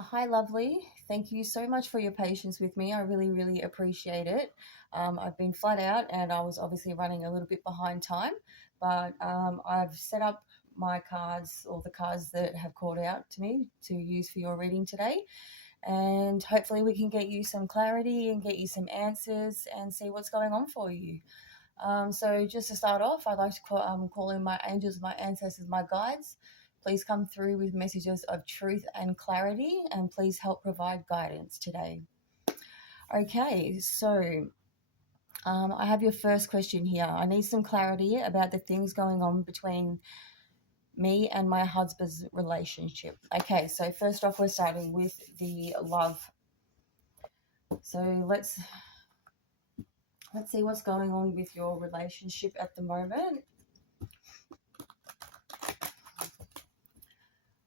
Hi, lovely. Thank you so much for your patience with me. I really, really appreciate it. I've been flat out and I was obviously running a little bit behind time, but I've set up my cards or the cards that have called out to me to use for your reading today. And hopefully, we can get you some clarity and get you some answers and see what's going on for you. So just to start off, I'd like to call in my angels, my ancestors, my guides. Please come through with messages of truth and clarity, and please help provide guidance today. Okay, so I have your first question here. I need some clarity about the things going on between me and my husband's relationship. Okay, so first off, we're starting with the love. So let's see what's going on with your relationship at the moment.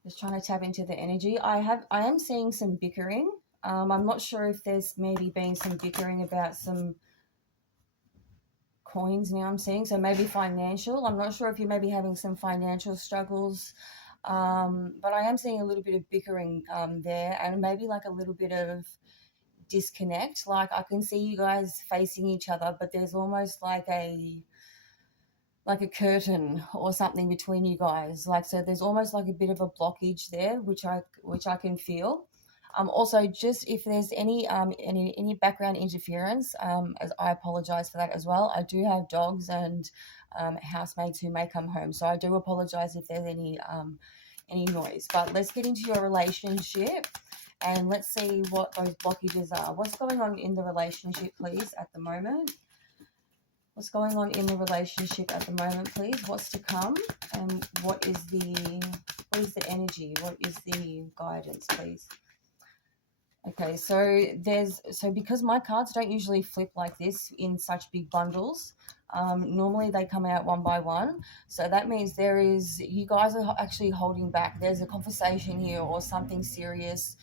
Just trying to tap into the energy. I am seeing some bickering. I'm not sure if there's maybe been some bickering about some coins now I'm seeing. So maybe financial. I'm not sure if you may be having some financial struggles. But I am seeing a little bit of bickering there and maybe like a little bit of disconnect. Like I can see you guys facing each other, but there's almost like a curtain or something between you guys, like, so there's almost like a bit of a blockage there, which I can feel. Also, just if there's any background interference, as I apologize for that as well. I do have dogs and housemates who may come home, so I do apologize if there's any noise. But let's get into your relationship and let's see what those blockages are. What's going on in the relationship, please, at the moment? What's going on in the relationship at the moment, please? What's to come, and what is the energy? What is the guidance, please? Okay, so because my cards don't usually flip like this in such big bundles, normally they come out one by one. So that means you guys are actually holding back. There's a conversation here or something serious,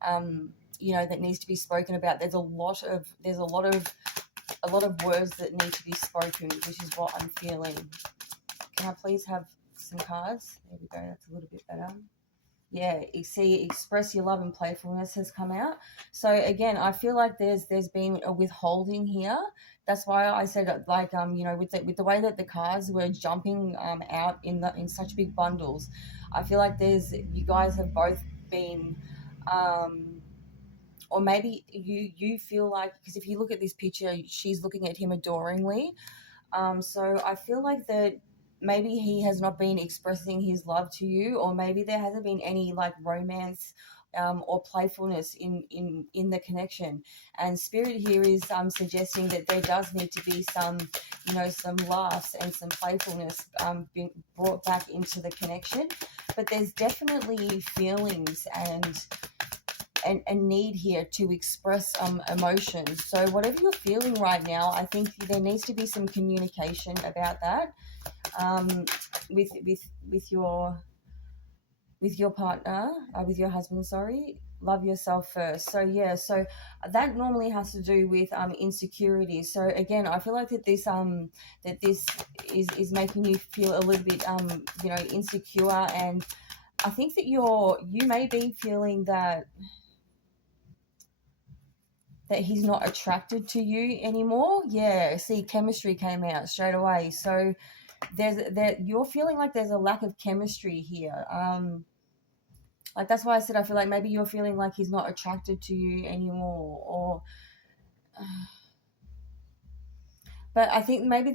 that needs to be spoken about. There's a lot of words that need to be spoken, which is what I'm feeling. Can I please have some cards? There we go. That's a little bit better. Yeah, you see, express your love and playfulness has come out. So again, I feel like there's been a withholding here. That's why I said, like, with the way that the cards were jumping out in such big bundles, I feel like you guys have both been or maybe you feel like, because if you look at this picture, she's looking at him adoringly. So I feel like that maybe he has not been expressing his love to you, or maybe there hasn't been any like romance or playfulness in the connection. And spirit here is suggesting that there does need to be some laughs and some playfulness being brought back into the connection. But there's definitely feelings and need here to express emotions. So whatever you're feeling right now, I think there needs to be some communication about that um, with your partner, with your husband. Sorry, love yourself first. So yeah, so that normally has to do with insecurity. So again, I feel like that this is making you feel a little bit insecure, and I think that you may be feeling that he's not attracted to you anymore. Yeah, see, chemistry came out straight away. So you're feeling like there's a lack of chemistry here. Like that's why I said I feel like maybe you're feeling like he's not attracted to you anymore, or. But I think maybe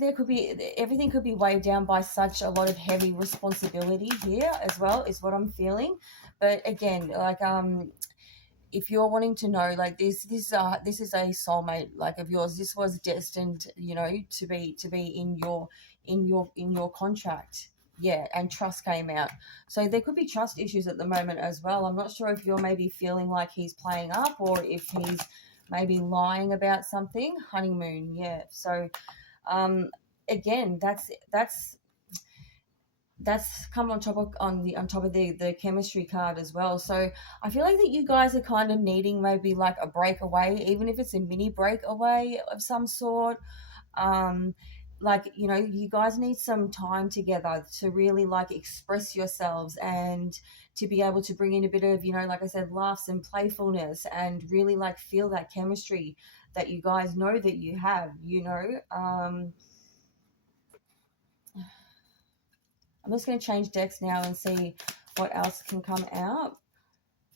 everything could be weighed down by such a lot of heavy responsibility here as well, is what I'm feeling. But again, like if you're wanting to know, like this is a soulmate like of yours. This was destined, to be in your contract. Yeah, and trust came out. So there could be trust issues at the moment as well. I'm not sure if you're maybe feeling like he's playing up, or if he's maybe lying about something. Honeymoon, yeah. So um again, that's come on top of the chemistry card as well. So I feel like that you guys are kind of needing maybe like a breakaway, even if it's a mini breakaway of some sort. um like, you know, you guys need some time together to really like express yourselves, and to be able to bring in a bit of, you know, like I said, laughs and playfulness, and really like feel that chemistry that you guys know that you have, you know. I'm just going to change decks now and see what else can come out.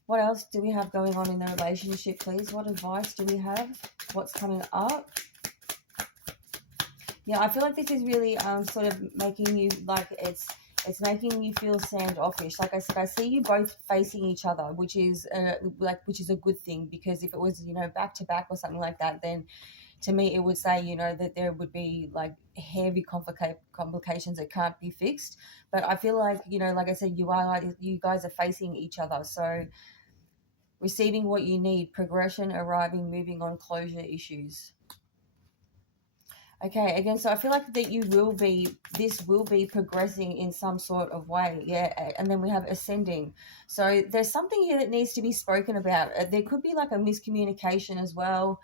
What else do we have going on in the relationship, please? What advice do we have? What's coming up? Yeah, I feel like this is really sort of making you like, it's making you feel standoffish. Like I said, I see you both facing each other, which is which is a good thing, because if it was, you know, back to back or something like that, then to me it would say, you know, that there would be like heavy complications that can't be fixed. But I feel like, you know, like I said, you guys are facing each other, so receiving what you need, progression, arriving, moving on, closure issues. Okay, again, so I feel like that this will be progressing in some sort of way, yeah. And then we have ascending. So there's something here that needs to be spoken about. There could be like a miscommunication as well.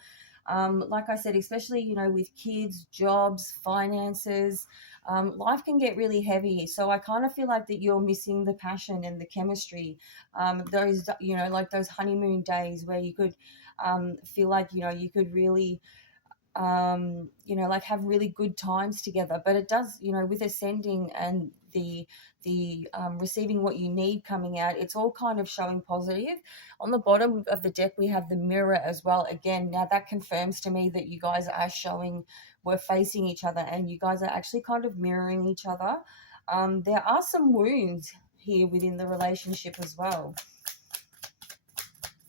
Like I said, especially, you know, with kids, jobs, finances, life can get really heavy. So I kind of feel like that you're missing the passion and the chemistry. Those, you know, like those honeymoon days where you could feel like, you know, you could really you know, like have really good times together. But it does, you know, with ascending and the receiving what you need coming out, it's all kind of showing positive. On the bottom of the deck we have the mirror as well. Again, now that confirms to me that you guys are showing, we're facing each other, and you guys are actually kind of mirroring each other. There are some wounds here within the relationship as well.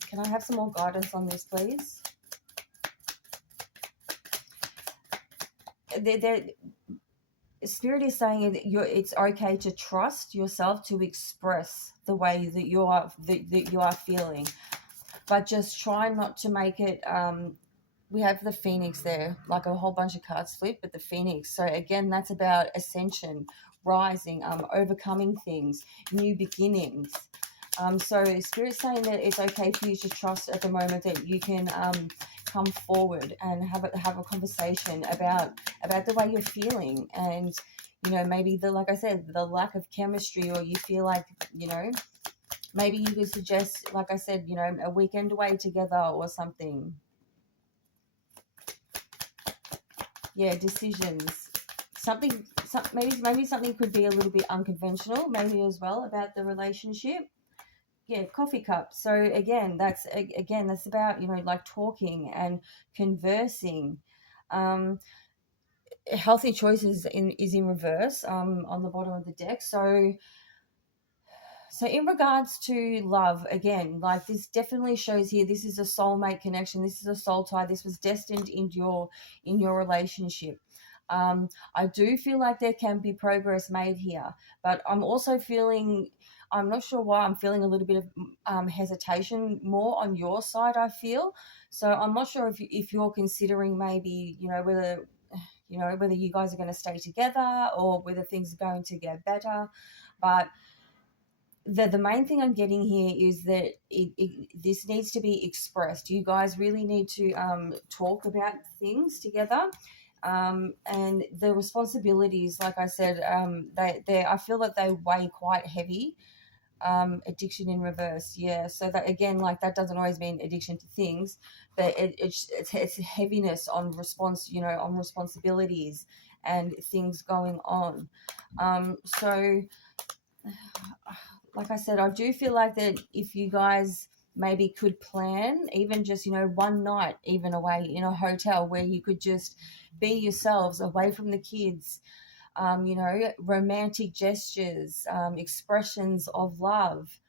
Can I have some more guidance on this, please? There, Spirit is saying that it's okay to trust yourself to express the way that you are feeling, but just try not to make it. We have the Phoenix there, like a whole bunch of cards flipped, but the Phoenix. So again, that's about ascension, rising, overcoming things, new beginnings. So Spirit's saying that it's okay for you to trust at the moment that you can come forward and have a conversation about the way you're feeling, and, you know, maybe like I said, the lack of chemistry, or you feel like, you know, maybe you could suggest, like I said, you know, a weekend away together or something. Yeah, decisions. Maybe something could be a little bit unconventional, maybe as well, about the relationship. Yeah, coffee cup. So that's about, you know, like talking and conversing. Um, Healthy choices is in reverse on the bottom of the deck. So in regards to love, again, like this definitely shows here, this is a soulmate connection. This is a soul tie. This was destined in your relationship. I do feel like there can be progress made here, but I'm also feeling, I'm not sure why, I'm feeling a little bit of hesitation more on your side, I feel. So I'm not sure if you're considering maybe, you know, whether you guys are going to stay together or whether things are going to get better. But the main thing I'm getting here is that this needs to be expressed. You guys really need to talk about things together, and the responsibilities, like I said, they I feel that they weigh quite heavy. Addiction in reverse, yeah. So that again, like that doesn't always mean addiction to things, but it's heaviness on on responsibilities and things going on. So like I said, I do feel like that if you guys maybe could plan even just, you know, one night even away in a hotel where you could just be yourselves away from the kids, you know, romantic gestures, expressions of love.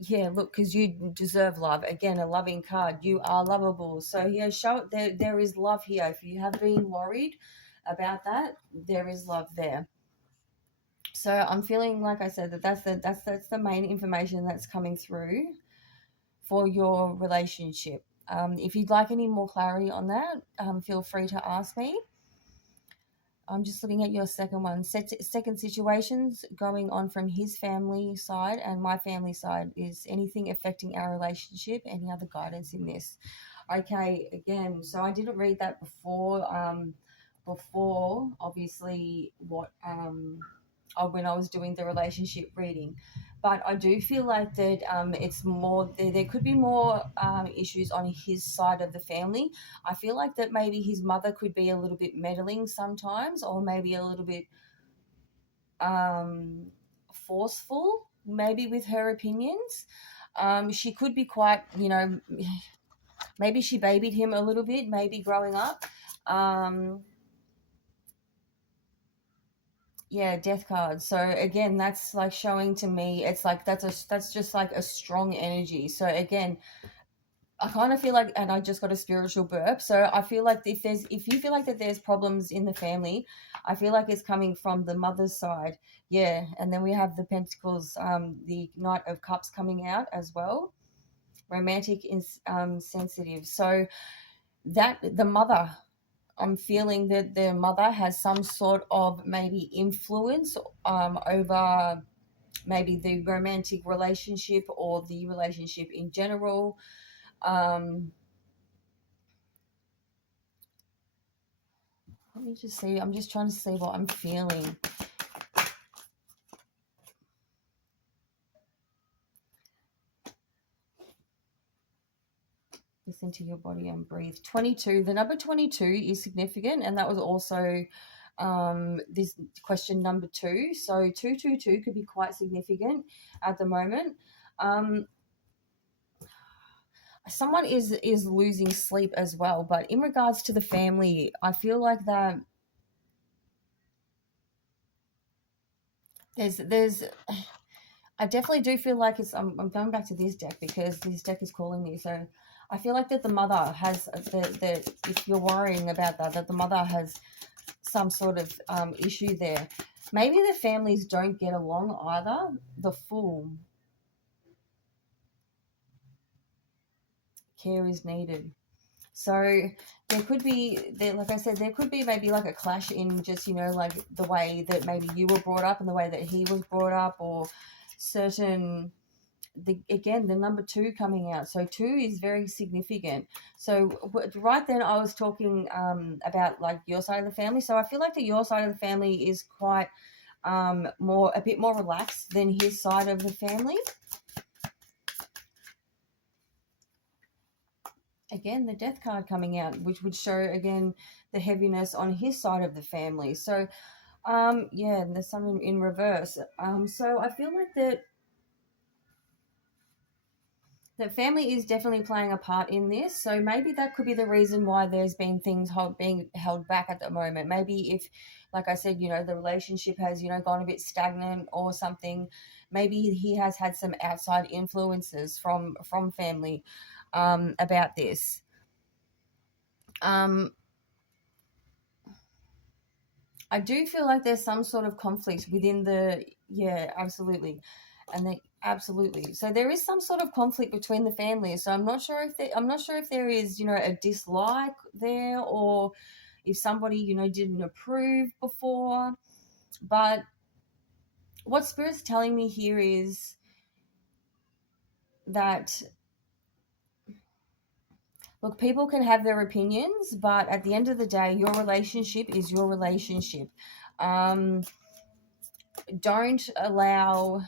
Yeah, look, because you deserve love. Again, a loving card. You are lovable. So yeah, show there is love here. If you have been worried about that, there is love there. So I'm feeling, like I said, that's the main information that's coming through for your relationship. If you'd like any more clarity on that, feel free to ask me. I'm just looking at your second one. Second situations going on from his family side and my family side. Is anything affecting our relationship? Any other guidance in this? Okay, again, so I didn't read that before. before, obviously, when I was doing the relationship reading. But I do feel like that it's more, there could be more issues on his side of the family. I feel like that maybe his mother could be a little bit meddling sometimes, or maybe a little bit um, forceful, maybe with her opinions. She could be quite, maybe she babied him a little bit, maybe growing up. Um, yeah, death card. So again, that's like showing to me, it's like that's just like a strong energy. So again, I kind of feel like, and I just got a spiritual burp. So I feel like if you feel like that there's problems in the family, I feel like it's coming from the mother's side. Yeah, and then we have the Pentacles, the Knight of Cups coming out as well. Romantic, sensitive. So that the mother, I'm feeling that the mother has some sort of maybe influence over maybe the romantic relationship or the relationship in general. Um, Let me just see. I'm just trying to see what I'm feeling. Listen to your body and breathe. 22. The number 22 is significant, and that was also this question number 2. So 222 could be quite significant at the moment. Someone is losing sleep as well, but in regards to the family, I feel like that there's I definitely do feel like I'm going back to this deck because this deck is calling me. So I feel like that the mother has that if you're worrying about that the mother has some sort of issue there. Maybe the families don't get along either. The Fool. Care is needed. So there could be there, like I said, there could be maybe like a clash in just like the way that maybe you were brought up and the way that he was brought up, or certain the number 2 coming out. So 2 is very significant. So right then I was talking about like your side of the family. So I feel like that your side of the family is quite a bit more relaxed than his side of the family. Again, the death card coming out, which would show again the heaviness on his side of the family. So yeah, and there's some in reverse. So I feel like that family is definitely playing a part in this. So maybe that could be the reason why there's been things being held back at the moment. Maybe if, like I said, the relationship has, gone a bit stagnant or something, maybe he has had some outside influences from family about this. I do feel like there's some sort of conflict within yeah, absolutely. And they absolutely. So there is some sort of conflict between the families. So I'm not sure if there is, a dislike there, or if somebody, didn't approve before. But what Spirit's telling me here is that, look, people can have their opinions, but at the end of the day, your relationship is your relationship. Don't allow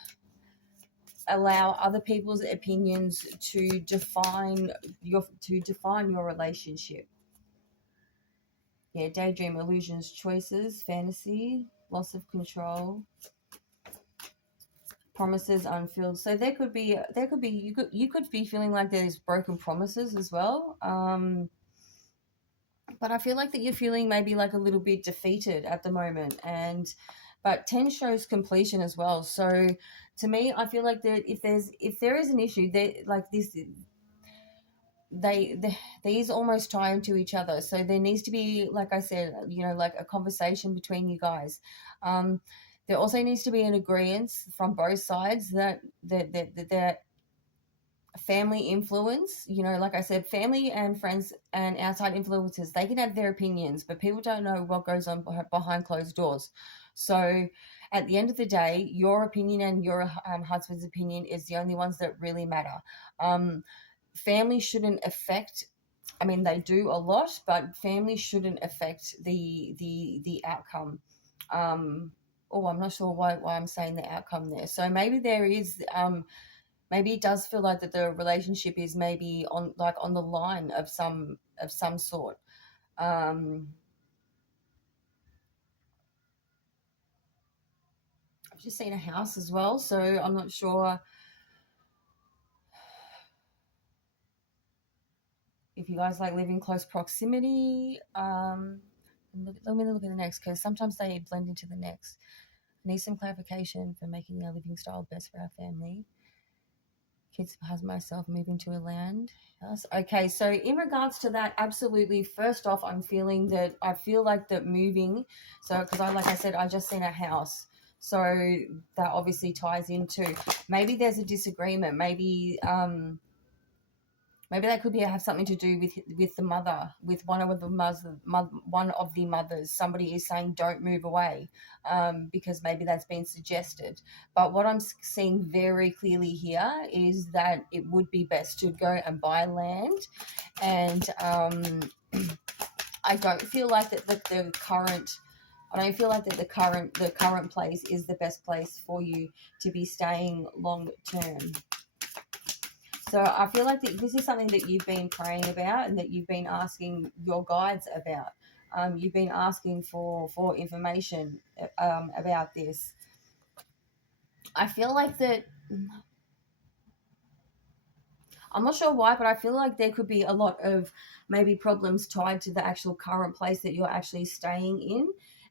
other people's opinions to define your relationship. Yeah, daydream, illusions, choices, fantasy, loss of control, promises unfilled. So there could be you could be feeling like there's broken promises as well. But I feel like that you're feeling maybe like a little bit defeated at the moment, but 10 shows completion as well. So to me, I feel like that if there is an issue, like this, these almost tie into each other. So there needs to be, like I said, like a conversation between you guys. There also needs to be an agreement from both sides that family influence, like I said, family and friends and outside influences, they can have their opinions, but people don't know what goes on behind closed doors. So at the end of the day, your opinion and your husband's opinion is the only ones that really matter. Family shouldn't affect I mean, they do a lot, but family shouldn't affect the outcome. Oh, I'm not sure why I'm saying the outcome there. So maybe there is maybe it does feel like that the relationship is maybe on the line of some sort. Um, I've just seen a house as well, so I'm not sure if you guys like live in close proximity. Let me look at the next because sometimes they blend into the next. I need some clarification for making our living style best for our family. Kids, husband, myself, moving to a land house. Okay, so in regards to that, absolutely. First off, I feel like that moving. So, because like I said, I just seen a house. So that obviously ties into maybe there's a disagreement. Maybe that could have something to do with the mother, with one of the mothers. Somebody is saying don't move away, because maybe that's been suggested. But what I'm seeing very clearly here is that it would be best to go and buy land, and I don't feel like that the current. I don't feel like that the current place is the best place for you to be staying long term. So I feel like this is something that you've been praying about and that you've been asking your guides about. You've been asking for information about this. I feel like that. I'm not sure why, but I feel like there could be a lot of maybe problems tied to the actual current place that you're actually staying in,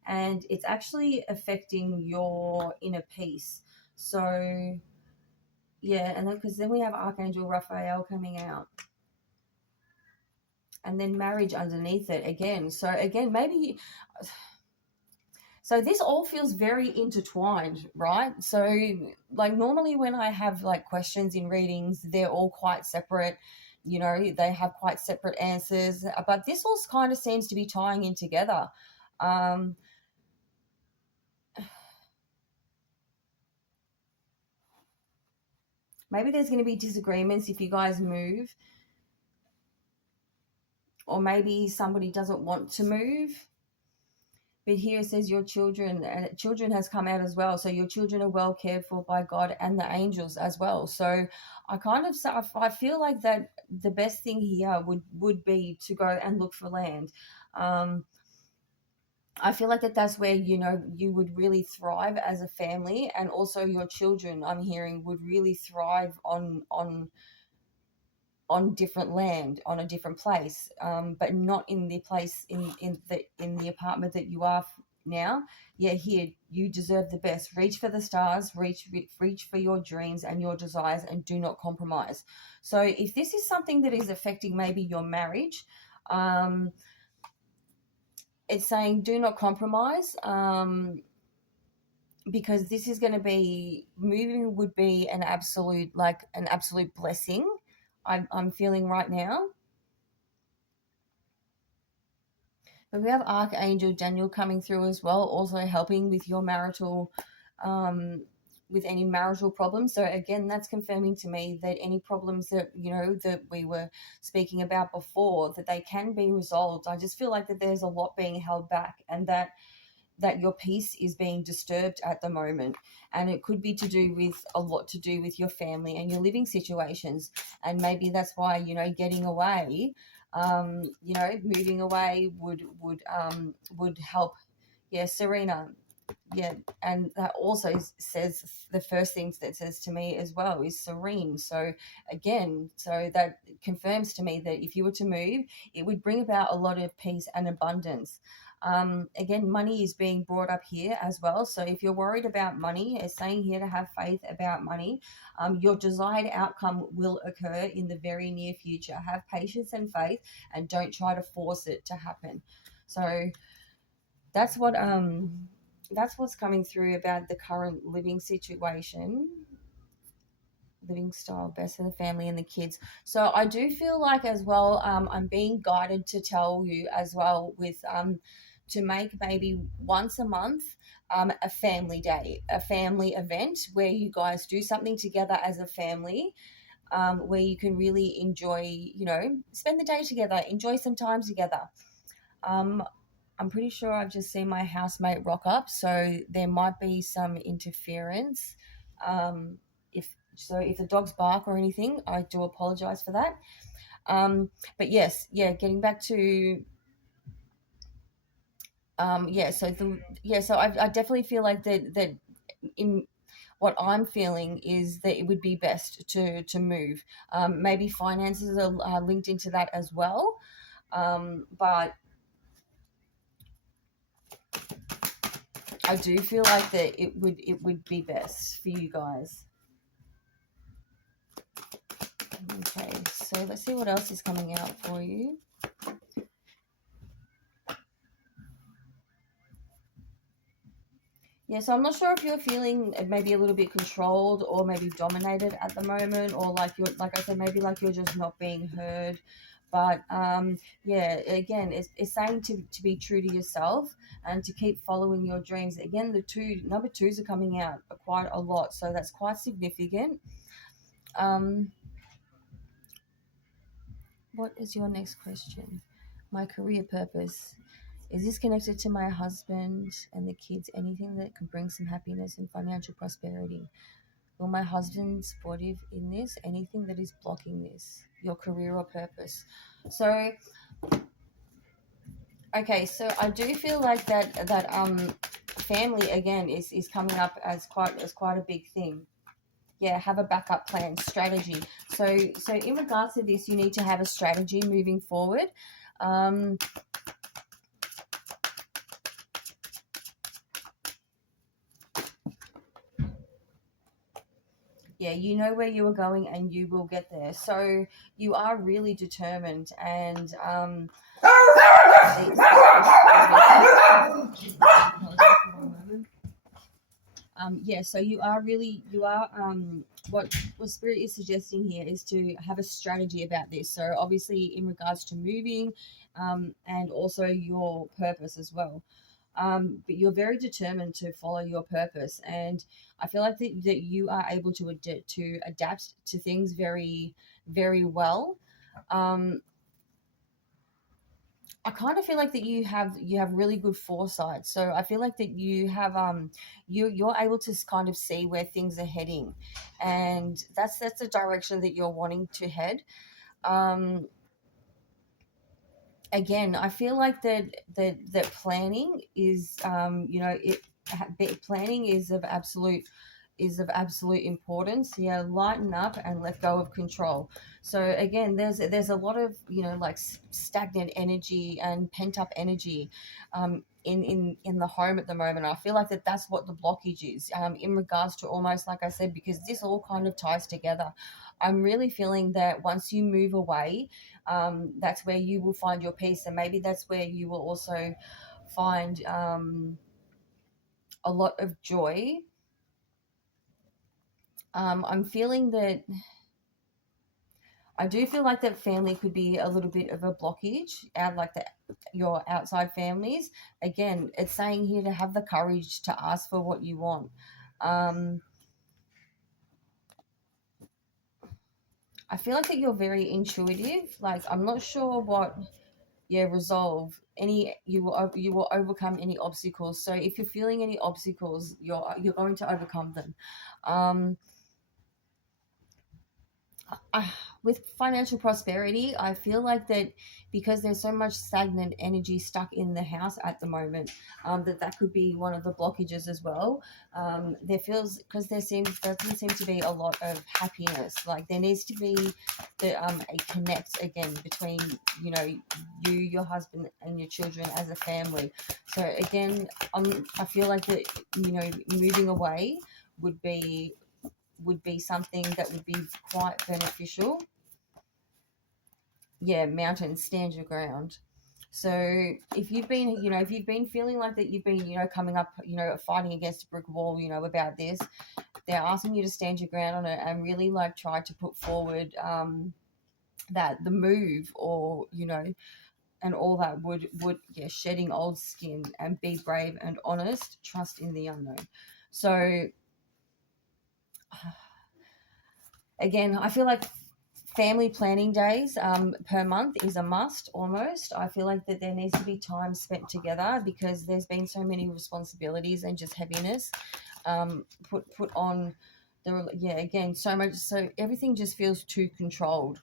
and it's actually affecting your inner peace. So yeah, and then because then we have Archangel Raphael coming out, and then marriage underneath it again. So again, maybe so this all feels very intertwined, right? So like normally when I have like questions in readings, they're all quite separate. You know, they have quite separate answers, but this all kind of seems to be tying in together. Um, Maybe there's going to be disagreements if you guys move, or maybe somebody doesn't want to move. But here it says your children, and children has come out as well. So your children are well cared for by God and the angels as well. So I feel like that the best thing here would be to go and look for land. I feel like that's where you would really thrive as a family, and also your children. I'm hearing would really thrive on different land, on a different place, but not in the place in the apartment that you are now. Yeah, here you deserve the best. Reach for the stars, reach for your dreams and your desires, and do not compromise. So if this is something that is affecting maybe your marriage, it's saying do not compromise. Because this is going to be moving would be an absolute blessing. I'm feeling right now. But we have Archangel Daniel coming through as well, also helping with your marital, with any marital problems. So again, that's confirming to me that any problems that that we were speaking about before, that they can be resolved. I just feel like that there's a lot being held back, and that your peace is being disturbed at the moment, and it could be a lot to do with your family and your living situations, and maybe that's why getting away, moving away would help. Yeah, Serena. Yeah, and that also says the first things that says to me as well is serene. So again, so that confirms to me that if you were to move, it would bring about a lot of peace and abundance. Again, money is being brought up here as well. So if you're worried about money, it's saying here to have faith about money. Your desired outcome will occur in the very near future. Have patience and faith, and don't try to force it to happen. So that's what's coming through about the current living situation, living style best for the family and the kids. So I do feel like as well, I'm being guided to tell you as well with to make maybe once a month a family day, a family event where you guys do something together as a family. where you can really enjoy, spend the day together, enjoy some time together. Um, I'm pretty sure I've just seen my housemate rock up, so there might be some interference. Um, if the dogs bark or anything, I do apologize for that. But yes, yeah, getting back to so I definitely feel like that in what I'm feeling is that it would be best to move. Maybe finances are linked into that as well, but I do feel like that it would be best for you guys. Okay, so let's see what else is coming out for you. Yeah, so I'm not sure if you're feeling maybe a little bit controlled or maybe dominated at the moment, or like I said, maybe like you're just not being heard. But yeah, again, it's saying to be true to yourself and to keep following your dreams. Again, number twos are coming out quite a lot, so that's quite significant. Um, what is your next question? My career purpose. Is this connected to my husband and the kids? Anything that could bring some happiness and financial prosperity? Will my husband supportive in this? Anything that is blocking this? Your career or purpose? So, okay, so I do feel like that family again is coming up as quite a big thing. Yeah, have a backup plan, strategy. So in regards to this, you need to have a strategy moving forward. Um, yeah, you know where you are going and you will get there. So you are really determined and yeah, so what spirit is suggesting here is to have a strategy about this. So obviously in regards to moving, and also your purpose as well. But you're very determined to follow your purpose, and I feel like that you are able to adapt to things very, very well. Um, I kind of feel like that you have really good foresight. So I feel like that you have you're able to kind of see where things are heading, and that's the direction that you're wanting to head. Um, Again, I feel like that planning is planning is of absolute importance. Yeah, lighten up and let go of control. So again, there's a lot of like stagnant energy and pent up energy in the home at the moment. I feel like that's what the blockage is, in regards to, almost like I said, because this all kind of ties together. I'm really feeling that once you move away, that's where you will find your peace, and maybe that's where you will also find a lot of joy. I'm feeling that I do feel like that family could be a little bit of a blockage out, like your outside families. Again, it's saying here to have the courage to ask for what you want. Um, I feel like that you're very intuitive. Like, I'm not sure what, yeah, resolve any, you will overcome any obstacles. So if you're feeling any obstacles, you're going to overcome them. Um, I, with financial prosperity, I feel like that because there's so much stagnant energy stuck in the house at the moment, that could be one of the blockages as well. There feels, because doesn't seem to be a lot of happiness. Like, there needs to be a connect again between your husband and your children as a family. So again, I feel like that moving away would be something that would be quite beneficial. Yeah, mountains, stand your ground. So if you've been feeling like that, you've been coming up, fighting against a brick wall, about this, they're asking you to stand your ground on it and really like try to put forward that the move, or and all that would yeah, shedding old skin and be brave and honest, trust in the unknown. So again, I feel like family planning days per month is a must almost. I feel like that there needs to be time spent together because there's been so many responsibilities and just heaviness put on again, so much, so everything just feels too controlled,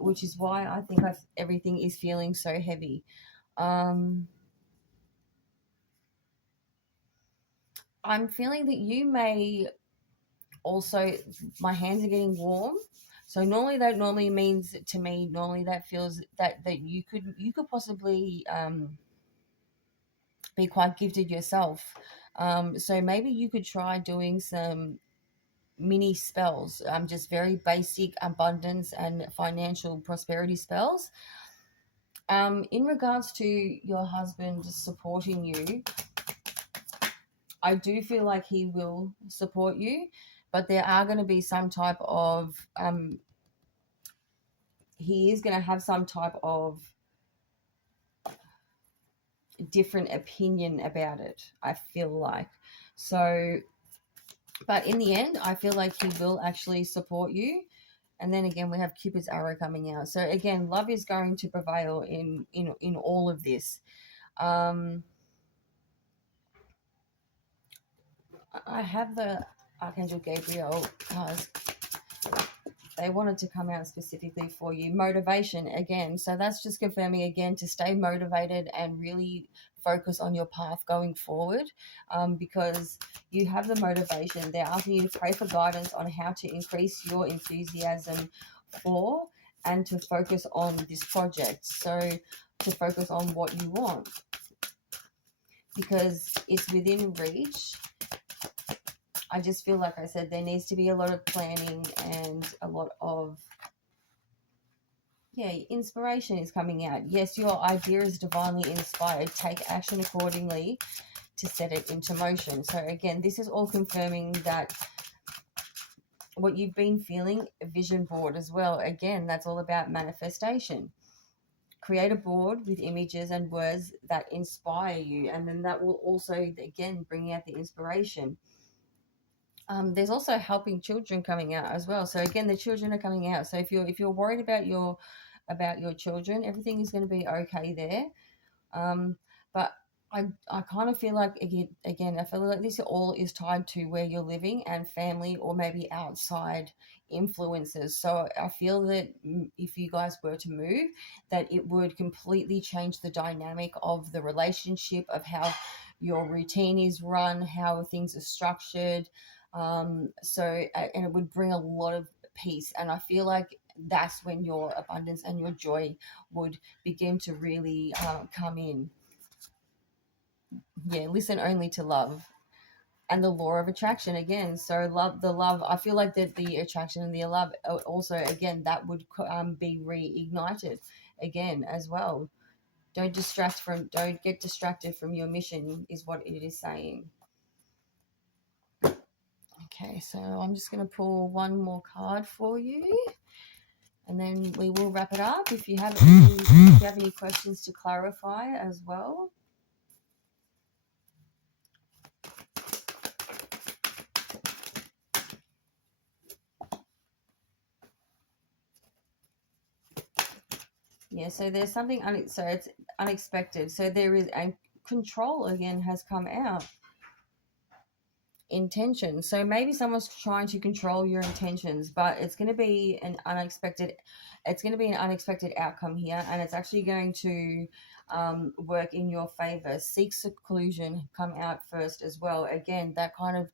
which is why I think everything is feeling so heavy. I'm feeling that you may also, my hands are getting warm. So that normally means to me, normally that feels that you could possibly be quite gifted yourself. So maybe you could try doing some mini spells, just very basic abundance and financial prosperity spells. In regards to your husband supporting you, I do feel like he will support you, but there are going to be some type of he is going to have some type of different opinion about it, I feel like. So, but in the end, I feel like he will actually support you. And then again, we have Cupid's arrow coming out. So again, love is going to prevail in all of this. I have the Archangel Gabriel cards. They wanted to come out specifically for you. Motivation again. So that's just confirming again to stay motivated and really focus on your path going forward, because you have the motivation. They're asking you to pray for guidance on how to increase your enthusiasm for and to focus on this project. So to focus on what you want because it's within reach. I just feel like I said there needs to be a lot of planning and a lot of inspiration is coming out. Yes, your idea is divinely inspired. Take action accordingly to set it into motion. So again, this is all confirming that what you've been feeling, a vision board as well. Again, that's all about manifestation. Create a board with images and words that inspire you, and then that will also again bring out the inspiration. There's also helping children coming out as well. So again, the children are coming out. So if you're worried about your children, everything is going to be okay there. But I kind of feel like again I feel like this all is tied to where you're living and family or maybe outside influences. So I feel that if you guys were to move, that it would completely change the dynamic of the relationship, of how your routine is run, how things are structured. So and it would bring a lot of peace, and I feel like that's when your abundance and your joy would begin to really come in. Listen only to love and the law of attraction again. So love, I feel like that the attraction and the love also again that would be reignited again as well. Don't get distracted from your mission is what it is saying. Okay, so I'm just going to pull one more card for you, and then we will wrap it up. If you have any questions to clarify as well. So there's something so it's unexpected. So there is a control again has come out. Intention. So maybe someone's trying to control your intentions, but it's going to be an unexpected outcome here, and it's actually going to work in your favor. Seek seclusion come out first as well. Again, that kind of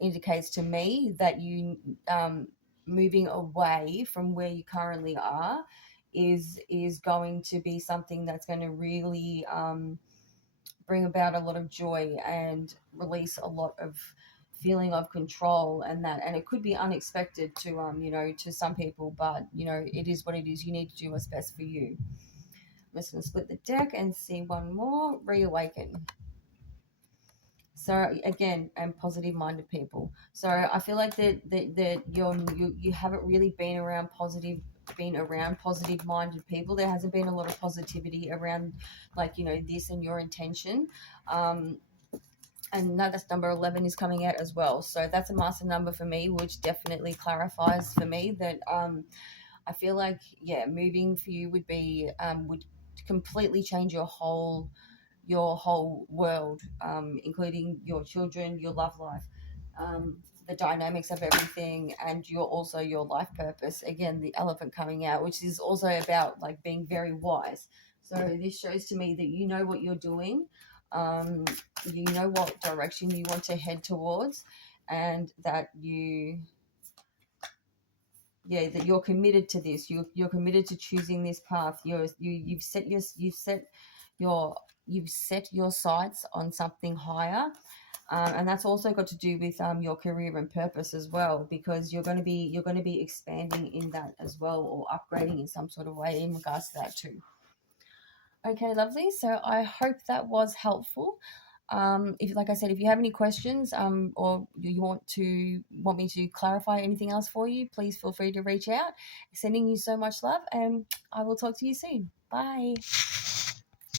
indicates to me that you moving away from where you currently are is going to be something that's going to really bring about a lot of joy and release a lot of feeling of control, and it could be unexpected to to some people, but it is what it is. You need to do what's best for you. I'm just going to split the deck and see one more. Reawaken. So again, and positive minded people. So I feel like that you haven't really been around positive minded people. There hasn't been a lot of positivity around this and your intention. And that's number 11 is coming out as well. So that's a master number for me, which definitely clarifies for me that I feel like, yeah, moving for you would completely change your whole world, including your children, your love life, um, the dynamics of everything, and your life purpose. Again, the elephant coming out, which is also about like being very wise. So this shows to me that you know what you're doing, um, you know what direction you want to head towards, and that that you're committed to this. You're committed to choosing this path. Your you've set your sights on something higher, and that's also got to do with your career and purpose as well, because you're going to be expanding in that as well, or upgrading in some sort of way in regards to that too. Okay, lovely. So I hope that was helpful. If, like I said, if you have any questions, or you want me to clarify anything else for you, please feel free to reach out. Sending you so much love, and I will talk to you soon. Bye.